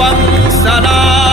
وسلام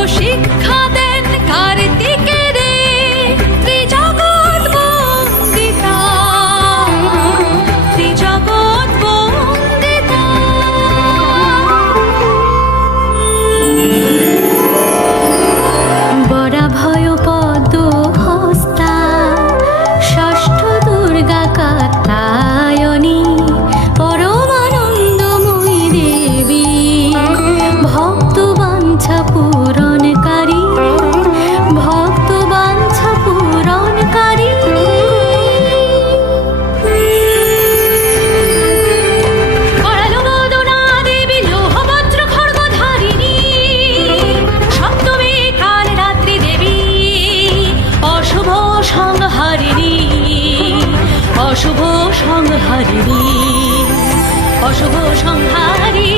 অস্ত্র অশুভ সংহারিণী অশুভ সংহারিণী।